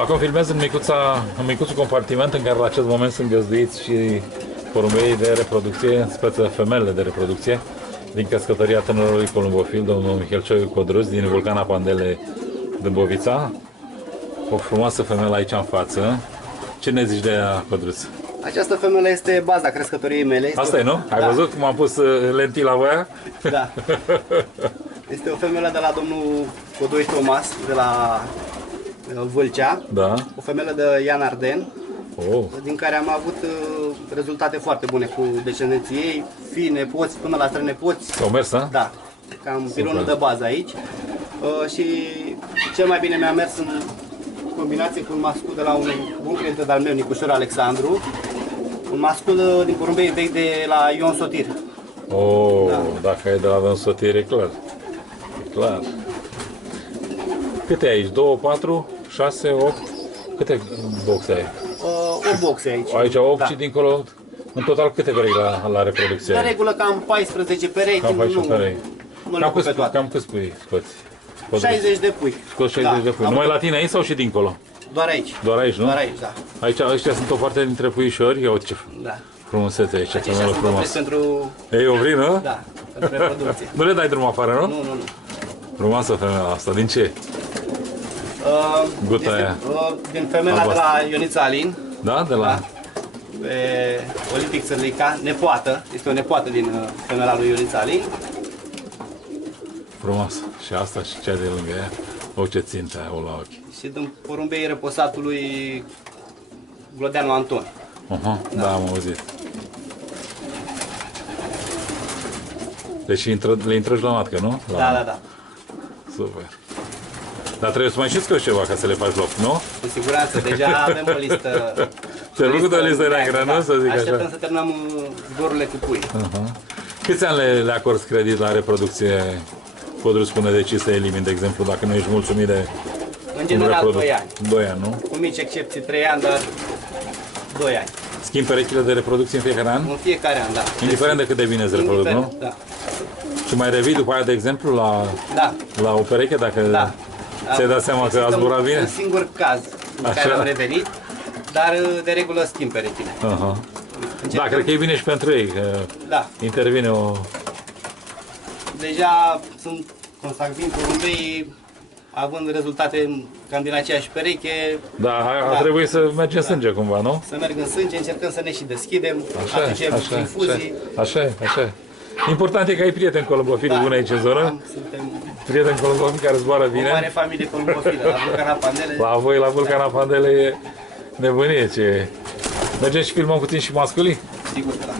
Acum filmez în micuțul compartiment în care la acest moment sunt găzduiți și porumbei de reproducție, speță femelele de reproducție, din crescătoria tânărului columbofil, domnul Michel Cioiu Codruț, din Vulcana Pandele Dâmbovița. O frumoasă femelă aici în față. Ce ne zici de ea, Codruț? Această femelă este baza crescătoriei mele. Asta e, nu? Ai văzut cum am pus lentii la voia? Da. Este o femelă de la domnul Codoi Tomas, de la Vâlcea. Da. O femelă de Ian Arden, din care am avut rezultate foarte bune cu descendenții ei, fii, nepoți, până la strănepoți. Au mers, da? Da. Cam pilonul de bază aici. Și cel mai bine mi-a mers în combinație cu un mascul de la un bun prieten al meu, Nicușor Alexandru. Un mascul din porumbei vechi de la Ion Sotir. Da. Dacă e de la Ion Sotir, e clar. E clar. Câte ai aici? 2, 4, 6, 8? Câte boxe ai? 8 boxe aici. Aici 8 da. Și dincolo, în total câte perechi la reproducție? De regulă cam 14 perechi. Cam 14 perechi. Cam câți pui scoți? 60 de pui. Scoți 60 de pui. Numai la tine aici sau și dincolo? Doar aici. Doar aici, nu? Doar aici, da. Aici, ăștia sunt o parte dintre puișori. Ia uite ce frumusețe aici. Aceștia sunt opriți pentru... Ei opri, nu? Da, pentru reproducție. Nu le dai drum afară, nu? Nu. Frumoasă femeia asta. Din ce? Guta aia. Din femela de la Ionița Alin. Da? De la... Da. Pe Olimpic Țărlica, nepoată. Este o nepoată din femela lui Ionița Alin. Frumoasă. Și asta și cea de lângă ea. O, ce țintă aia, o la ochi. Și din porumbei reposatului Glodeanu Anton. Da, am auzit. Deci le intrăși la matcă, nu? Da. Super. Dar trebuie să mai și scoți ceva ca să le faci loc, nu? Cu siguranță, deja avem o listă. Te-ai făcut o listă neagră, nu? Să zic Așteptăm așa. să terminăm zborurile cu pui. Câți ani le acorzi credit la reproducție? Codruț spune de ce să elimini, de exemplu, dacă nu ești mulțumit de... În general 2 ani. 2 ani, nu? Cu mici excepții 3 ani, dar 2 ani. Schimbi perechile de reproducție în fiecare an? În fiecare an, da. Indiferent de cât de bine îți reproduc, nu? Da. Și mai revii după aia, de exemplu, la o pereche, dacă ți-ai dat seama că a zburat bine? Un singur caz în care am revenit, dar de regulă schimb perechile. Da, cred că e bine și pentru ei, că intervine o... Deja sunt consacvin porumbei, având rezultate cam din aceeași pereche. Da, a trebuit să mergem sânge cumva, nu? Să merg în sânge, încercăm să ne și deschidem, aducem infuzii. Așa. Important e că ai prieteni columbofili buni aici în zonă. Suntem prieteni columbofili care zboară bine. o mare familie columbofilă, la Vulcana Pandele. La voi, la Vulcana Pandele, e nebunie ce e. Mergem și filmăm puțin și masculii? Sigur că da.